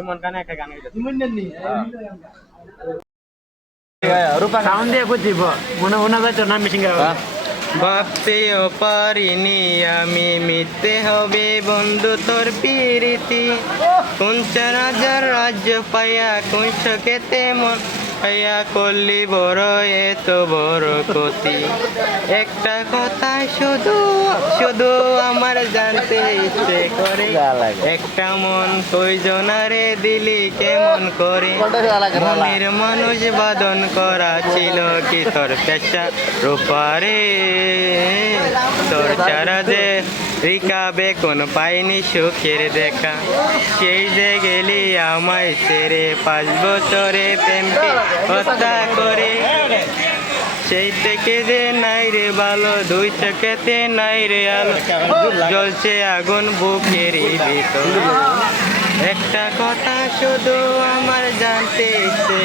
এমন গানে একটা গান রূপা সাউন্ড দিয়ে বুঝিব মনে মনে যাইতো না মিটিং ভাবতেও পারিনি আমি মিথ্যে হবে বন্ধু তোর প্রীতি কুঞ্চা রাজার রাজ্য পাইয়া কুঞ্চ খেতে মন পাইয়া করলি বড় এত বড় ক্ষতি একটা কথা শুধু শুধু আমার জানতে ইচ্ছে করে একটা মন কয়জনারে দিলি কেমন করে মনের মানুষ বাদন করা ছিল কি তোর পেশা রূপারে তোর চারা যে রিকাবে কোন পাইনি সুখের দেখা সেই যে গেলি আমায় ছেড়ে 5 বছরে প্রেমকে হত্যা করে সেই থেকে যে নাই রে ভালো 2 চোখেতে নাই রে আলো জ্বলছে আগুন বুকের ভিতর একটা কথা শুধু আমার জানতে ইচ্ছে